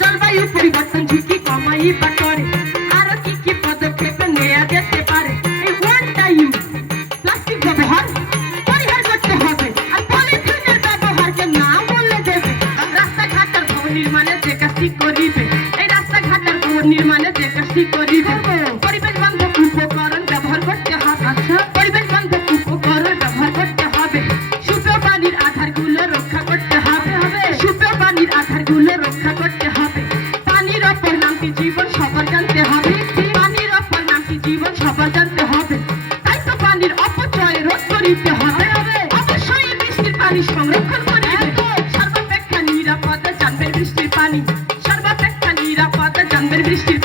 জলবায়ু পরিবর্তন ঝুঁকি কমাইবা করে। আরও কি কি পদক্ষেপ নেওয়া যেতে পারে? এই ওয়ান টাইম প্লাস্টিক ব্যবহার পরিহার করতে হবে আর পলিথিনের ব্যবহারকে না বললে দেবে। রাস্তাঘাটের ভবন নির্মাণে যে কাজটি করিবে এই রাস্তাঘাটের ভবন নির্মাণে যে কাজটি করিবে পরিবেশ বান্ধব উপকরণ ব্যবহার করতে হবে। আচ্ছা। পরিবেশ বান্ধব উপকরণ ব্যবহার করতে হবে। সুপেয় পানির আধারগুলো রক্ষা করতে হবে। সুপেয় পানির আধারগুলো রক্ষা করতে জানতে হবে পানির অপর নামটি জীবন সবার জানতে হবে। তাই তো পানির অপচয় রোধ করিতে হবে। অবশ্যই বৃষ্টির পানি সংরক্ষণ করে সর্বাপেক্ষা নিরাপদে জানবে বৃষ্টির পানি। সর্বাপেক্ষা নিরাপদে জানবে বৃষ্টির